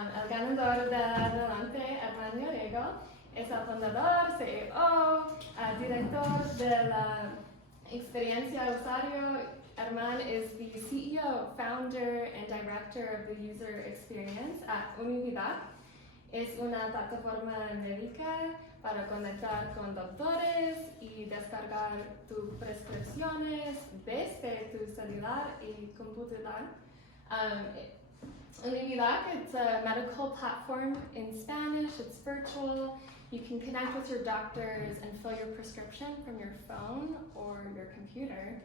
El ganador de adelante, Urrego, es el fundador, CEO, director de la experiencia usuario. Arman is the CEO, founder, and director of the user experience at Unividoc. Es una plataforma médica para conectar con doctores y descargar tus prescripciones desde tu celular y computador. Unividoc, it's a medical platform in Spanish, it's virtual. You can connect with your doctors and fill your prescription from your phone or your computer.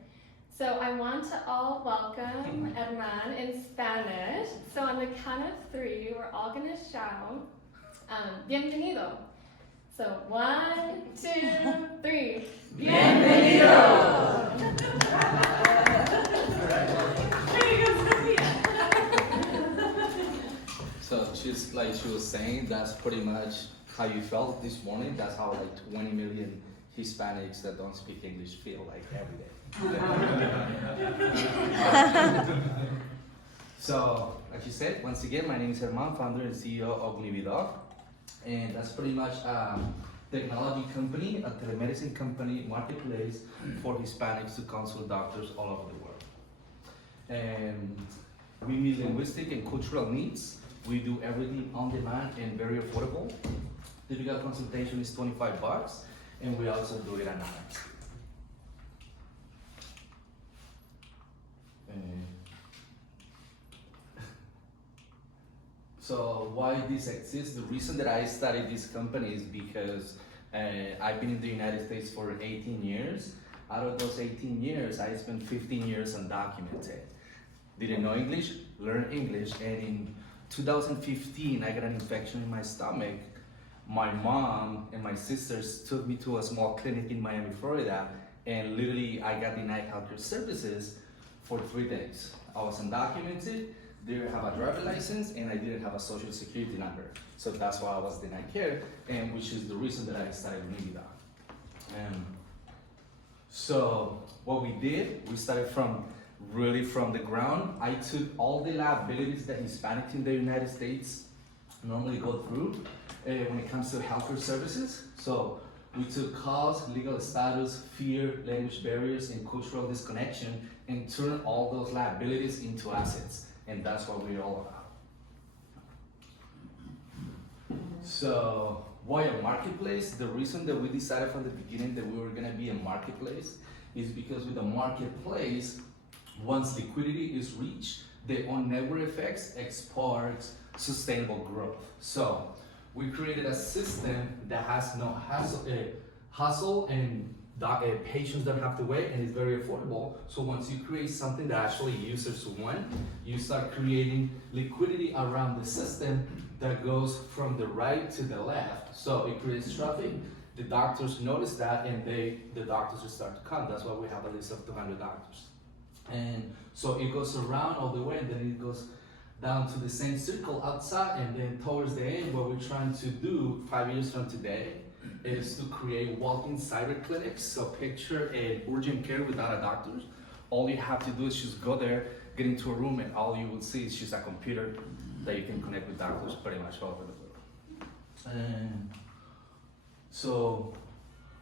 So I want to all welcome Herman in Spanish. So on the count of 3, we're all going to shout, bienvenido. So 1, 2, 3. Bienvenido! So just like she was saying, that's pretty much how you felt this morning. That's how like 20 million Hispanics that don't speak English feel like every day. So, like you said, once again, my name is Herman, founder and CEO of Unividoc. And that's pretty much a technology company, a telemedicine company, marketplace for Hispanics to consult doctors all over the world. And we meet linguistic and cultural needs. We do everything on demand and very affordable. Typical consultation is $25, and we also do it at night. So why this exists? The reason that I started this company is because I've been in the United States for 18 years. Out of those 18 years, I spent 15 years undocumented. Didn't know English, learned English, and in 2015, I got an infection in my stomach. My mom and my sisters took me to a small clinic in Miami, Florida, and literally I got denied healthcare services for 3 days. I was undocumented, didn't have a driver license, and I didn't have a social security number. So that's why I was denied care, and which is the reason that I started Unividoc. So what we did, we started from the ground. I took all the liabilities that Hispanics in the United States normally go through when it comes to healthcare services. So we took cost, legal status, fear, language barriers, and cultural disconnection and turned all those liabilities into assets. And that's what we're all about. So why a marketplace? The reason that we decided from the beginning that we were gonna be a marketplace is because with a marketplace, once liquidity is reached, the on-network effects sparks sustainable growth. So we created a system that has no hassle and patients don't have to wait, and it's very affordable. So once you create something that actually users want, you start creating liquidity around the system that goes from the right to the left. So it creates traffic. The doctors notice that, and the doctors will start to come. That's why we have a list of 200 doctors. And so it goes around all the way, and then it goes down to the same circle outside, and then towards the end, what we're trying to do 5 years from today is to create walk-in cyber clinics. So picture an urgent care without a doctor. All you have to do is just go there, get into a room, and all you will see is just a computer that you can connect with doctors pretty much all over the world. And so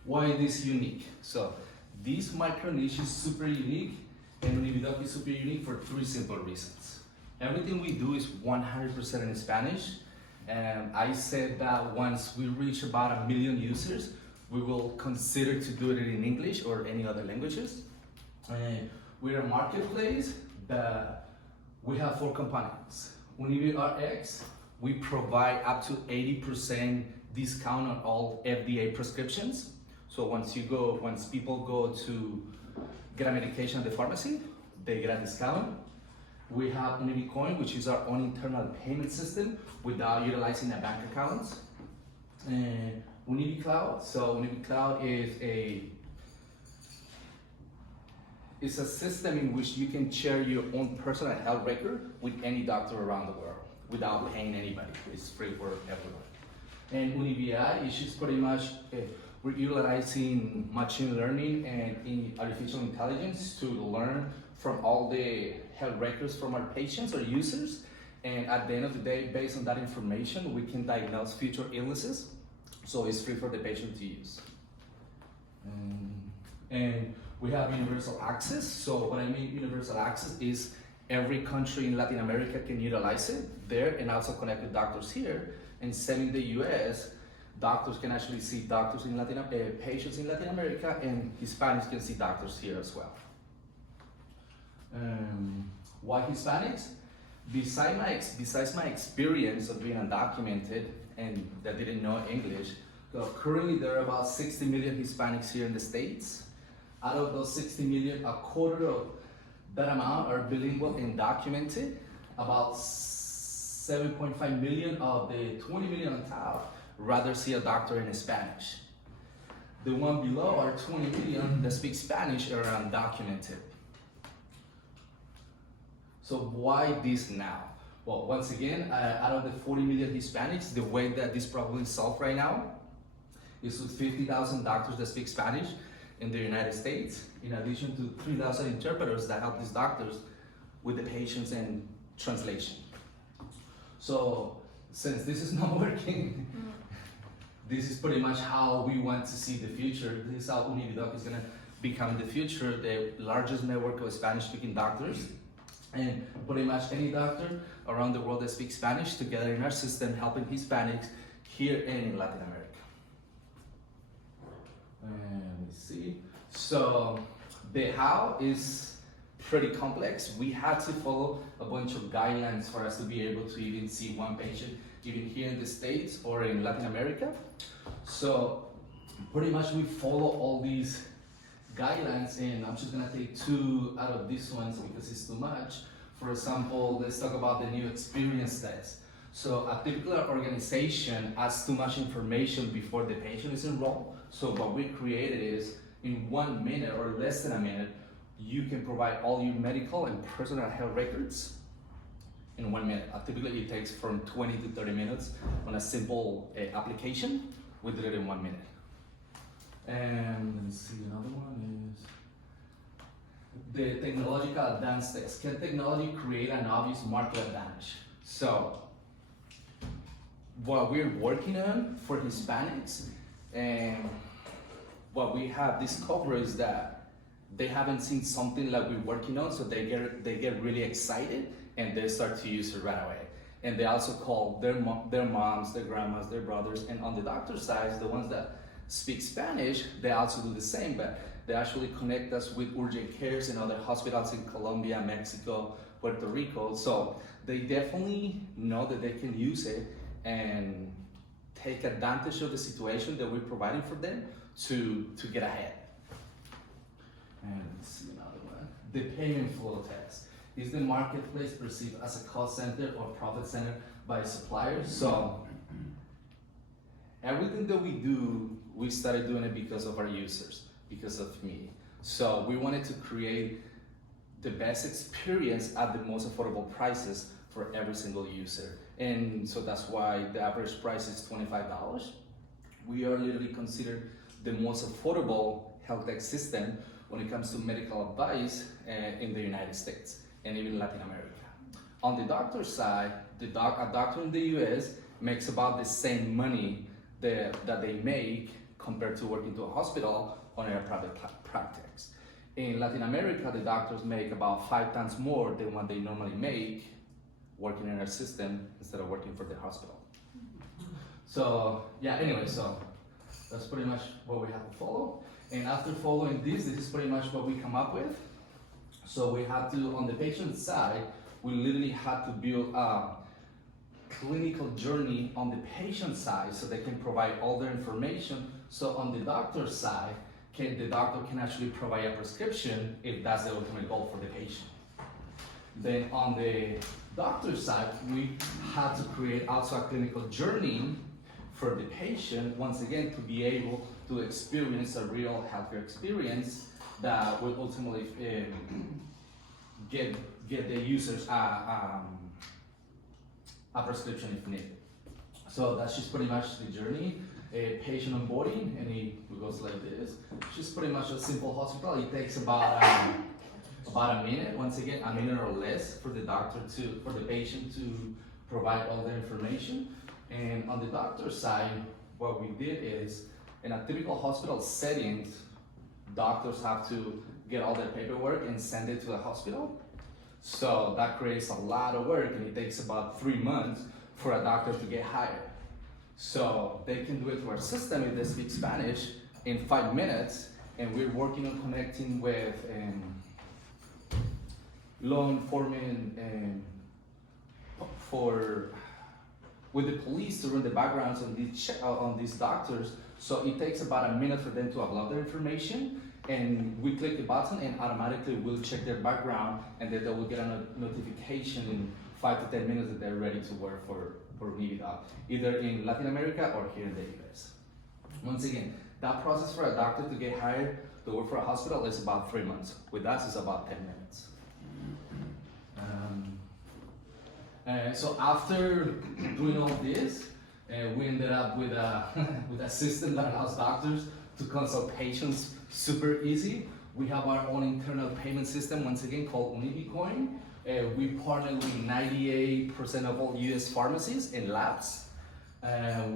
why this unique? So this micro niche is super unique, and Unividoc is super unique for 3 simple reasons. Everything we do is 100% in Spanish. And I said that once we reach about 1 million users, we will consider to do it in English or any other languages. We're a marketplace that we have 4 components. UniviRx, we provide up to 80% discount on all FDA prescriptions. So once people go to get a medication at the pharmacy, they get a discount. We have UniviCoin, which is our own internal payment system without utilizing a bank account. And UniviCloud, so UniviCloud is a system in which you can share your own personal health record with any doctor around the world without paying anybody. It's free for everyone. And UniviAI is just pretty much, we're utilizing machine learning and artificial intelligence to learn from all the health records from our patients or users And at the end of the day, based on that information, we can diagnose future illnesses. So it's free for the patient to use. And we have universal access. So what I mean universal access is every country in Latin America can utilize it there and also connect with doctors here. And same in the US, doctors can actually see doctors in patients in Latin America, and Hispanics can see doctors here as well. Why Hispanics? Besides my experience of being undocumented and that didn't know English, currently there are about 60 million Hispanics here in the States. Out of those 60 million, a quarter of that amount are bilingual and documented. About 7.5 million of the 20 million on top rather see a doctor in Spanish. The one below are 20 million that speak Spanish are undocumented. So why this now? Well, once again, out of the 40 million Hispanics, the way that this problem is solved right now is with 50,000 doctors that speak Spanish in the United States, in addition to 3,000 interpreters that help these doctors with the patients and translation. So since this is not working, this is pretty much how we want to see the future. This is how Unividoc is gonna become the future, the largest network of Spanish-speaking doctors. And pretty much any doctor around the world that speaks Spanish together in our system, helping Hispanics here and in Latin America. Let me see. So the how is pretty complex. We had to follow a bunch of guidelines for us to be able to even see one patient, even here in the States or in Latin America. So pretty much we follow all these guidelines, and I'm just gonna take two out of these ones because it's too much. For example, let's talk about the new experience test. So a typical organization adds too much information before the patient is enrolled. So what we created is in 1 minute or less than a minute, you can provide all your medical and personal health records in 1 minute. Typically it takes from 20 to 30 minutes on a simple application. We did it in 1 minute. And let me see, another one is the technological advanced test. Can technology create an obvious market advantage? So what we're working on for Hispanics and what we have discovered is that they haven't seen something like we're working on, so they get really excited and they start to use it right away. And they also call their moms, their grandmas, their brothers, and on the doctor side, the ones that speak Spanish, they also do the same, but they actually connect us with urgent cares and other hospitals in Colombia, Mexico, Puerto Rico. So they definitely know that they can use it and take advantage of the situation that we're providing for them to get ahead. And let's see another one. The payment flow test. Is the marketplace perceived as a cost center or profit center by suppliers? So everything that we do, we started doing it because of our users, because of me. So we wanted to create the best experience at the most affordable prices for every single user. And so that's why the average price is $25. We are literally considered the most affordable health tech system when it comes to medical advice in the United States and even Latin America. On the doctor side, a doctor in the US makes about the same money that they make compared to working to a hospital or in a private practice. In Latin America, the doctors make about 5 times more than what they normally make working in our system instead of working for the hospital. So yeah, anyway, so that's pretty much what we have to follow. And after following this is pretty much what we come up with. So we had to, on the patient side, we literally had to build a clinical journey on the patient side so they can provide all their information. So on the doctor side, the doctor can actually provide a prescription if that's the ultimate goal for the patient. Then on the doctor side, we had to create also a clinical journey for the patient, once again, to be able to experience a real healthcare experience that will ultimately get the users a prescription if needed. So that's just pretty much the journey. Patient onboarding, and it goes like this. It's just pretty much a simple hospital. It takes about about a minute, once again, a minute or less for the for the patient to provide all the information. And on the doctor's side, what we did is, in a typical hospital setting, doctors have to get all their paperwork and send it to the hospital. So that creates a lot of work, and it takes about 3 months for a doctor to get hired. So they can do it through our system if they speak Spanish in 5 minutes, and we're working on connecting with law enforcement and with the police to run the backgrounds on these doctors. So it takes about a minute for them to upload their information, and we click the button and automatically we'll check their background, and then they will get a notification in 5 to 10 minutes that they're ready to work for Unividoc, either in Latin America or here in the US. Once again, that process for a doctor to get hired to work for a hospital is about 3 months. With us, it's about 10 minutes. So after doing all this, we ended up with a system that allows doctors to consult patients super easy. We have our own internal payment system, once again, called Unividoc. We partner with 98% of all US pharmacies and labs.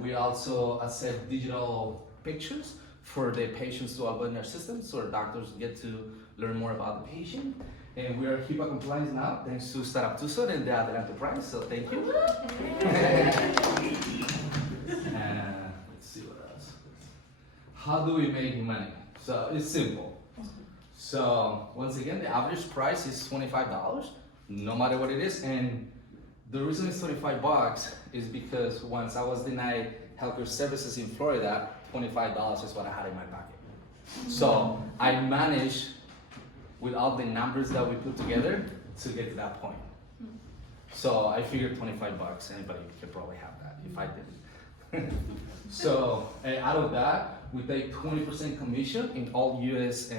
We also accept digital pictures for the patients to upload in our system, so our doctors get to learn more about the patient. And we are HIPAA compliant now, thanks to Startup Tucson and the other enterprise, so thank you. Let's see what else. How do we make money? So it's simple. So once again, the average price is $25, no matter what it is. And the reason it's $25 is because once I was denied healthcare services in Florida, $25 is what I had in my pocket. So I managed, with all the numbers that we put together, to get to that point. So I figured $25, anybody could probably have that if I didn't. So out of that, we take 20% commission in all US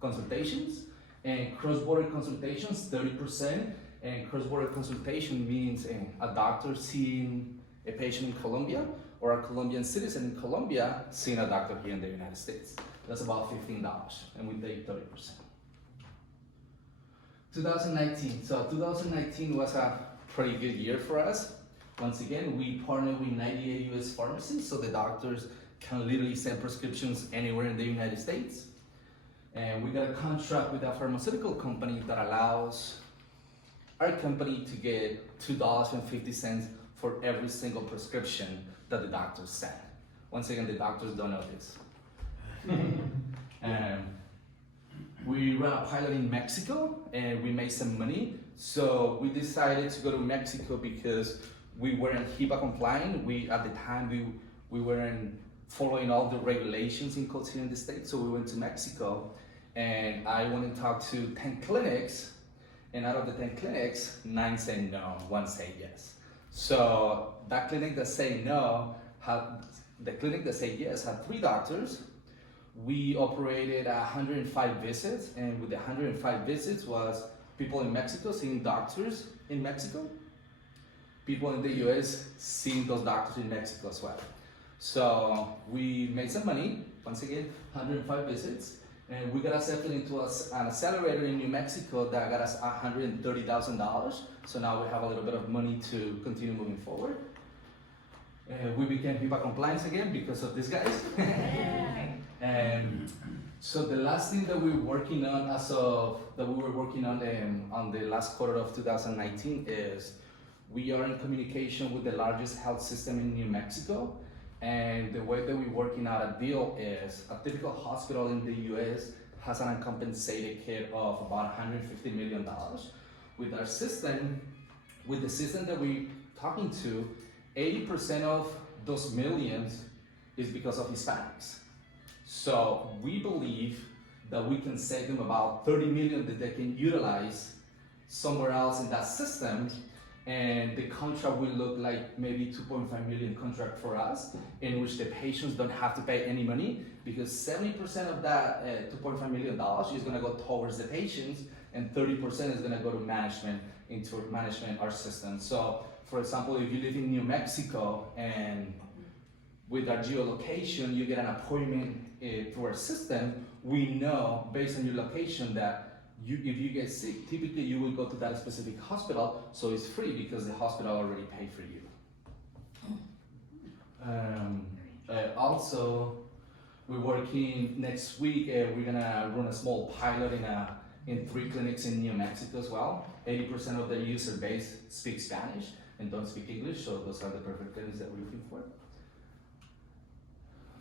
consultations, and cross-border consultations, 30%. And cross-border consultation means a doctor seeing a patient in Colombia, or a Colombian citizen in Colombia seeing a doctor here in the United States. That's about $15, and we take 30%. 2019, so 2019 was a pretty good year for us. Once again, we partnered with 98 US pharmacies, so the doctors can literally send prescriptions anywhere in the United States. And we got a contract with a pharmaceutical company that allows our company to get $2.50 for every single prescription that the doctors send. Once again, the doctors don't know this. We ran a pilot in Mexico and we made some money. So we decided to go to Mexico because we weren't HIPAA compliant. At the time, we weren't following all the regulations in codes here in the States. So we went to Mexico, and I went and talked to 10 clinics. And out of the 10 clinics, 9 said no, 1 said yes. So that clinic that said no, the clinic that said yes had 3 doctors. We operated 105 visits, and with the 105 visits was people in Mexico seeing doctors in Mexico, people in the US seeing those doctors in Mexico as well. So we made some money, once again, 105 visits, and we got accepted into an accelerator in New Mexico that got us $130,000. So now we have a little bit of money to continue moving forward. We became HIPAA compliant again because of these guys. And so the last thing that we were working on on the last quarter of 2019 is we are in communication with the largest health system in New Mexico. And the way that we're working out a deal is a typical hospital in the US has an uncompensated care of about $150 million. With our system, with the system that we're talking to, 80% of those millions is because of Hispanics. So we believe that we can save them about 30 million that they can utilize somewhere else in that system, and the contract will look like maybe 2.5 million contract for us, in which the patients don't have to pay any money, because 70% of that $2.5 million is going to go towards the patients, and 30% is going to go to management, into management our system. So for example, if you live in New Mexico and with our geolocation, you get an appointment through our system, we know based on your location that if you get sick, typically you will go to that specific hospital, so it's free because the hospital already paid for you. Also, we're working next week. We're gonna run a small pilot in 3 clinics in New Mexico as well. 80% of the user base speaks Spanish and don't speak English, so those are the perfect clinics that we're looking for.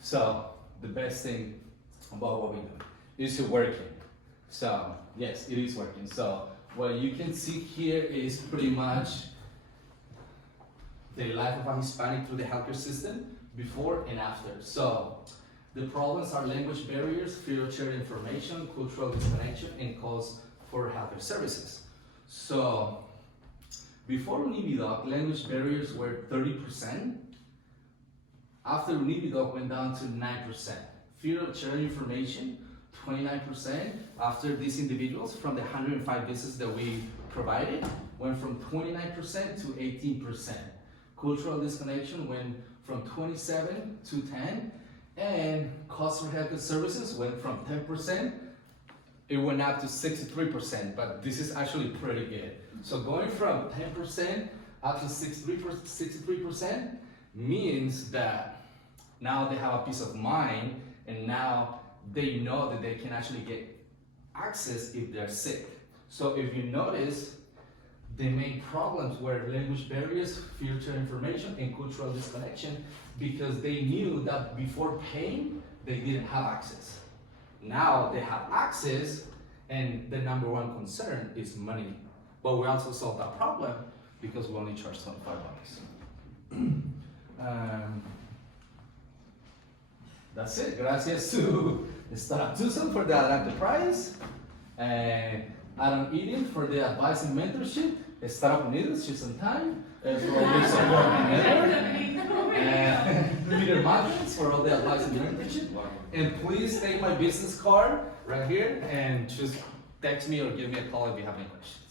So the best thing about what we do is it working. So yes, it is working. So what you can see here is pretty much the life of a Hispanic through the healthcare system before and after. So the problems are language barriers, fear of sharing information, cultural disconnection, and calls for healthcare services. So before Unividoc, language barriers were 30%. After Unividoc went down to 9%. Fear of sharing information, 29%. After these individuals, from the 105 visits that we provided, went from 29% to 18%. Cultural disconnection went from 27 to 10. And cost for healthcare services went from 10%, it went up to 63%, but this is actually pretty good. So going from 10% up to 63% means that now they have a peace of mind, and now they know that they can actually get access if they're sick. So if you notice, the main problems were language barriers, fear to information, and cultural disconnection, because they knew that before paying, they didn't have access. Now they have access, and the number one concern is money. But we also solved that problem because we only charge $25. That's it. Gracias to Startup Tucson for the Adelante Prize, and Adam Eden for the advice and mentorship, Startup Unidos, she's on time, for all your support and network, and Peter Madrins for all the advice and mentorship. And please take my business card right here and just text me or give me a call if you have any questions.